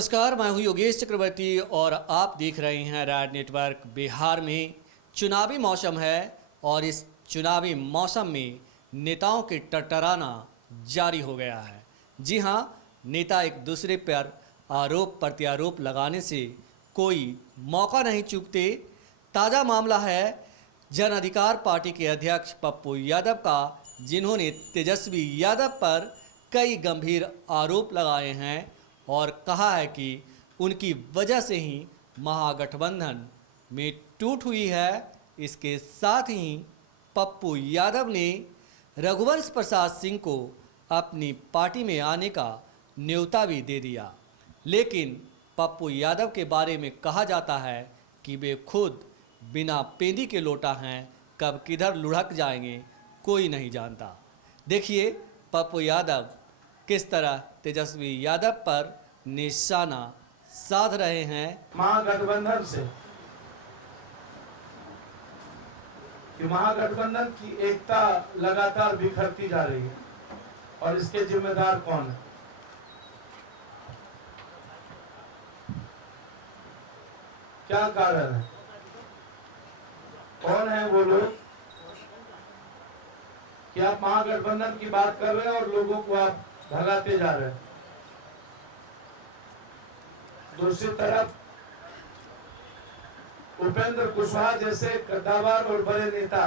नमस्कार, मैं हूं योगेश चक्रवर्ती और आप देख रहे हैं राड नेटवर्क। बिहार में चुनावी मौसम है और इस चुनावी मौसम में नेताओं के टटराना जारी हो गया है। जी हां, नेता एक दूसरे पर आरोप प्रत्यारोप लगाने से कोई मौका नहीं चूकते। ताज़ा मामला है जन अधिकार पार्टी के अध्यक्ष पप्पू यादव का, जिन्होंने तेजस्वी यादव पर कई गंभीर आरोप लगाए हैं और कहा है कि उनकी वजह से ही महागठबंधन में टूट हुई है। इसके साथ ही पप्पू यादव ने रघुवंश प्रसाद सिंह को अपनी पार्टी में आने का न्योता भी दे दिया। लेकिन पप्पू यादव के बारे में कहा जाता है कि वे खुद बिना पेंदी के लोटा हैं, कब किधर लुढ़क जाएंगे कोई नहीं जानता। देखिए पप्पू यादव किस तरह तेजस्वी यादव पर निशाना साध रहे हैं। महागठबंधन से कि महागठबंधन की एकता लगातार बिखरती जा रही है और इसके जिम्मेदार कौन है। क्या कारण है, कौन है वो लोग कि आप महागठबंधन की बात कर रहे हैं और लोगों को आप भगाते जा रहे हैं। दूसरी तरफ उपेंद्र कुशवाहा जैसे कद्दावर और बड़े नेता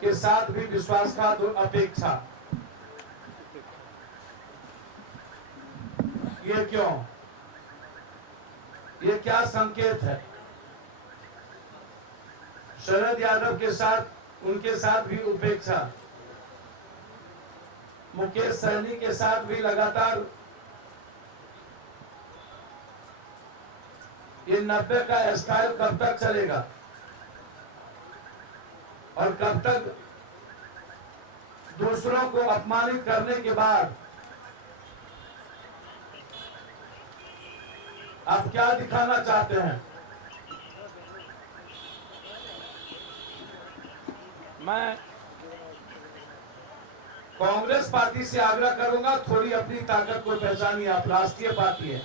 के साथ भी विश्वासघात और अपेक्षा, ये क्यों? ये क्या संकेत है? शरद यादव के साथ उनके साथ भी उपेक्षा, मुकेश सहनी के साथ भी लगातार ये 90 का स्टाइल कब तक चलेगा और कब तक दूसरों को अपमानित करने के बाद आप क्या दिखाना चाहते हैं? मैं कांग्रेस पार्टी से आग्रह करूंगा, थोड़ी अपनी ताकत को पहचानिए। आप राष्ट्रीय पार्टी है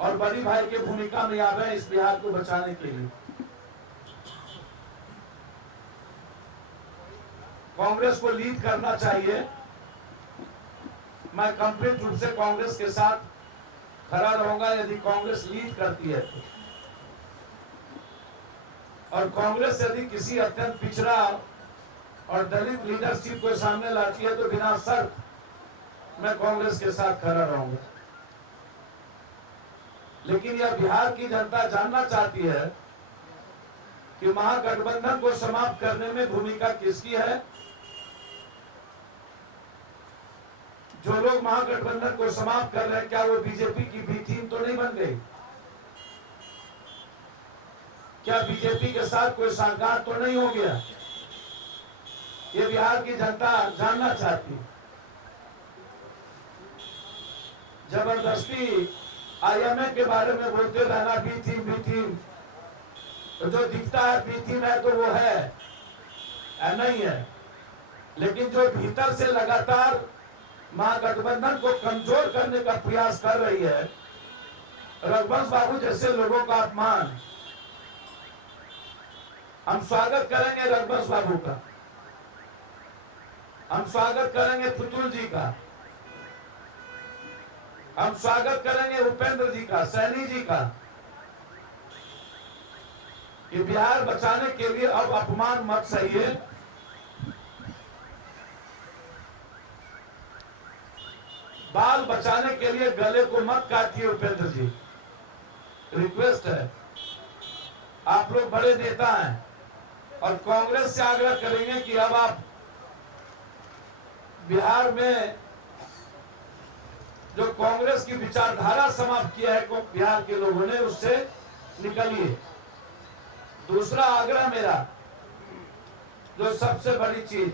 और बड़ी भाई की भूमिका में आ रहे हैं इस बिहार को बचाने के लिए। कांग्रेस को लीड करना चाहिए। मैं कंप्लीट रूप से कांग्रेस के साथ खड़ा रहूंगा यदि कांग्रेस लीड करती है तो। और कांग्रेस यदि किसी अत्यंत पिछड़ा और दलित लीडरशिप को सामने लाती है तो बिना शर्त मैं कांग्रेस के साथ खड़ा रहूंगा। लेकिन यह बिहार की जनता जानना चाहती है कि महागठबंधन को समाप्त करने में भूमिका किसकी है। जो लोग महागठबंधन को समाप्त कर रहे हैं, क्या वो बीजेपी की बी टीम तो नहीं बन गई? क्या बीजेपी के साथ कोई सांगात तो नहीं हो गया? ये बिहार की जनता जानना चाहती है। जबरदस्ती आईएमए के बारे में बोलते रहना, बी टीम, तो जो दिखता है बी टीम है तो वो है, नहीं है। लेकिन जो भीतर से लगातार महागठबंधन को कमजोर करने का प्रयास कर रही है, रघुवंश बाबू जैसे लोगों का अपमान, हम स्वागत करेंगे रघुवंश बाबू का, हम स्वागत करेंगे पुतुल जी का, हम स्वागत करेंगे उपेंद्र जी का, सैनी जी का। कि बिहार बचाने के लिए अब अपमान मत सहिए। बाल बचाने के लिए गले को मत काटिए उपेंद्र जी, रिक्वेस्ट है। आप लोग बड़े नेता हैं और कांग्रेस से आग्रह करेंगे कि अब आप बिहार में जो कांग्रेस की विचारधारा समाप्त किया है बिहार के लोगों ने, उससे निकलिए। दूसरा आग्रह मेरा, जो सबसे बड़ी चीज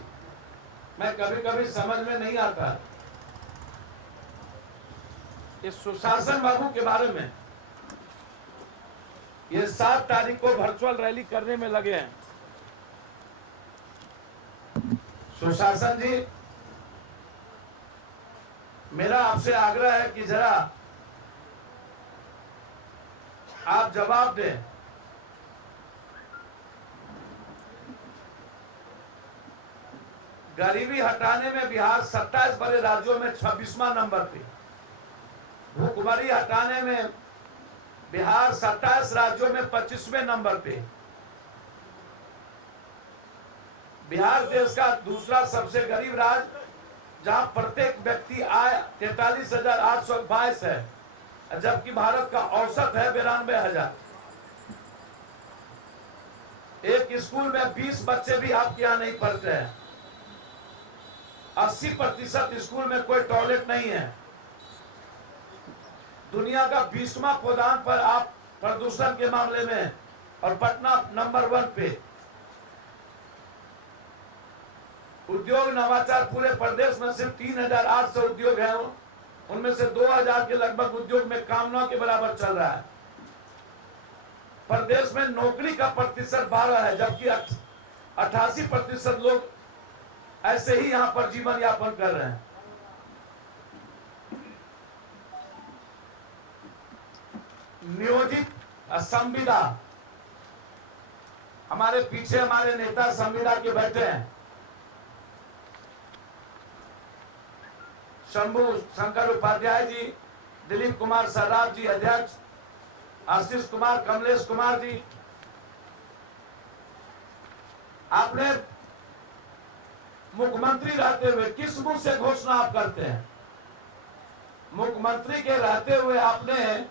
मैं कभी कभी समझ में नहीं आता, इस सुशासन बाबू के बारे में, ये 7 तारीख को वर्चुअल रैली करने में लगे हैं। सुशासन जी, मेरा आपसे आग्रह है कि जरा आप जवाब दें। गरीबी हटाने में बिहार 27 बड़े राज्यों में 26वां नंबर पे, भूखमरी हटाने में बिहार 27 राज्यों में 25वें नंबर पे, बिहार देश का दूसरा सबसे गरीब राज्य जहां प्रत्येक व्यक्ति आय 43,822 है, जबकि भारत का औसत है 92,000। एक स्कूल में 20 बच्चे भी आपके यहाँ नहीं पढ़ते हैं। 80% स्कूल में कोई टॉयलेट नहीं है। दुनिया का 20वां पदान पर आप प्रदूषण के मामले में, और पटना नंबर 1 पे। उद्योग नवाचार पूरे प्रदेश में सिर्फ 3,800 उद्योग हैं, उनमें से 2,000 के लगभग उद्योग में काम न के बराबर चल रहा है। प्रदेश में नौकरी का प्रतिशत 12 है, जबकि 88% लोग ऐसे ही यहां पर जीवन यापन कर रहे हैं। नियोजित संविदा, हमारे पीछे हमारे नेता संविदा के बैठे हैं, शंभू शंकर उपाध्याय जी, दिलीप कुमार सर्राफ जी अध्यक्ष, आशीष कुमार, कमलेश कुमार जी। आपने मुख्यमंत्री रहते हुए किस मुंह से घोषणा आप करते हैं? मुख्यमंत्री के रहते हुए आपने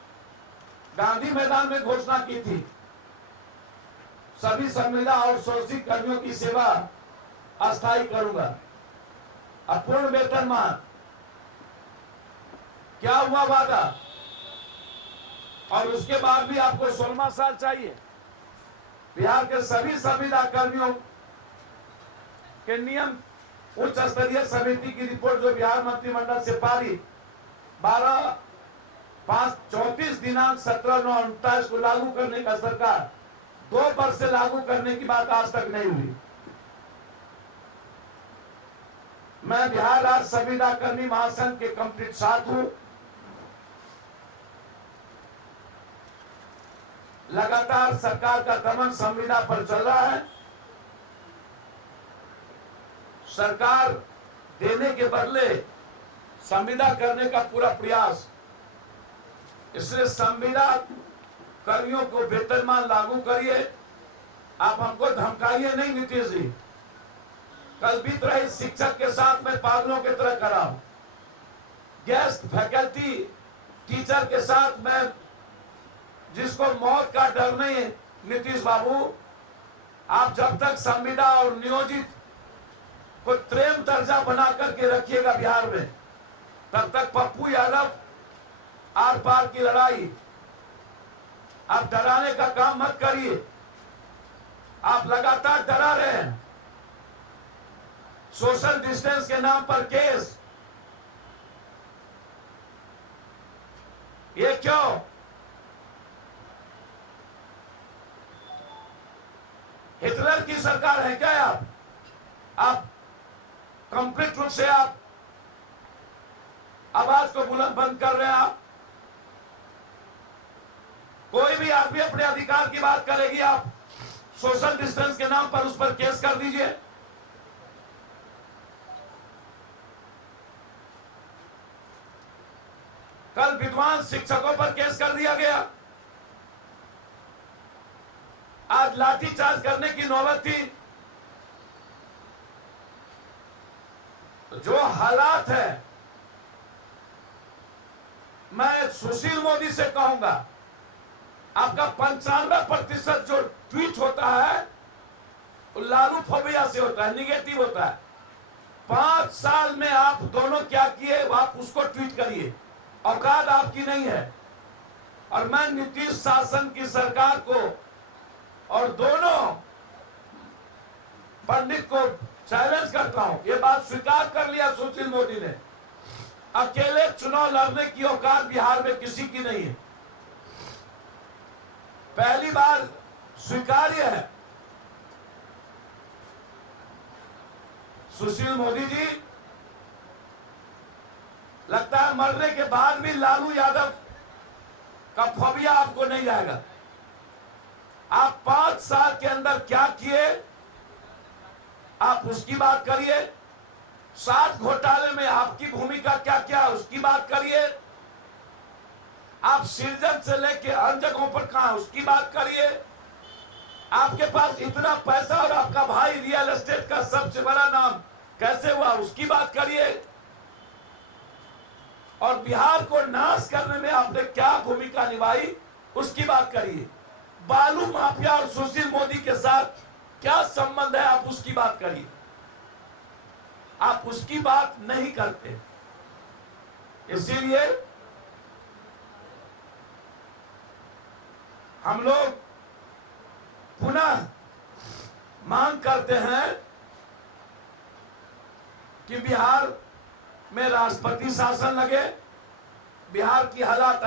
गांधी मैदान में घोषणा की थी, सभी संविदा और शोषित कर्मियों की सेवा अस्थायी करूंगा, अपूर्ण वेतनमान। क्या हुआ वादा? और उसके बाद भी आपको 16वां साल चाहिए। बिहार के सभी संविदा कर्मियों के नियम उच्च स्तरीय समिति की रिपोर्ट जो बिहार मंत्रिमंडल से पारित 12/5/34 दिनांक 17/9/29 को लागू करने का सरकार 2 वर्ष से लागू करने की बात आज तक नहीं हुई। मैं बिहार राज्य संविदा कर्मी महासंघ के कंप्लीट साथ हूं। लगातार सरकार का दमन संविदा पर चल रहा है। सरकार देने के बदले संविदा करने का पूरा प्रयास, इसलिए संविदा कर्मियों को वेतनमान लागू करिए। आप हमको धमकाइए नहीं नीतीश जी। कल बीत रही शिक्षक के साथ में पागलों की तरह कराऊं, गेस्ट फैकल्टी टीचर के साथ में जिसको मौत का डर नहीं, नीतीश बाबू आप जब तक संविदा और नियोजित को प्रेम दर्जा बना करके रखिएगा बिहार में, तब तक पप्पू यादव आर पार की लड़ाई। आप डराने का काम मत करिए, आप लगातार डरा रहे हैं। सोशल डिस्टेंस के नाम पर केस, ये क्यों? हिटलर की सरकार है क्या आप कंप्लीट रूप से आप आवाज को बुलंद बंद कर रहे हैं। आप कोई भी आदमी अपने अधिकार की बात करेगी, आप सोशल डिस्टेंस के नाम पर उस पर केस कर दीजिए। कल विद्वान शिक्षकों पर केस कर दिया गया, आज लाठीचार्ज करने की नौबत थी। जो हालात है, मैं सुशील मोदी से कहूंगा, आपका 95% जो ट्वीट होता है वो लालू फोबिया से होता है, निगेटिव होता है। 5 साल में आप दोनों क्या किए आप उसको ट्वीट करिए, औकात आपकी नहीं है। और मैं नीतीश शासन की सरकार को और दोनों पंडित को चैलेंज करता हूं। ये बात स्वीकार कर लिया सुशील मोदी ने, अकेले चुनाव लड़ने की औकात बिहार में किसी की नहीं है। पहली बार स्वीकार्य है। सुशील मोदी जी लगता है मरने के बाद भी लालू यादव का फोबिया आपको नहीं जाएगा। आप 5 साल के अंदर क्या किए आप उसकी बात करिए। 7 घोटाले में आपकी भूमिका क्या क्या उसकी बात करिए। आप सृजन से लेके अन्य जगहों पर कहां उसकी बात करिए। आपके पास इतना पैसा और आपका भाई रियल एस्टेट का सबसे बड़ा नाम कैसे हुआ उसकी बात करिए। और बिहार को नाश करने में आपने क्या भूमिका निभाई उसकी बात करिए। बालू माफिया और सुशील मोदी के साथ क्या संबंध है आप उसकी बात करिए। आप उसकी बात नहीं करते, इसीलिए हम लोग पुनः मांग करते हैं कि बिहार में राष्ट्रपति शासन लगे। बिहार की हालात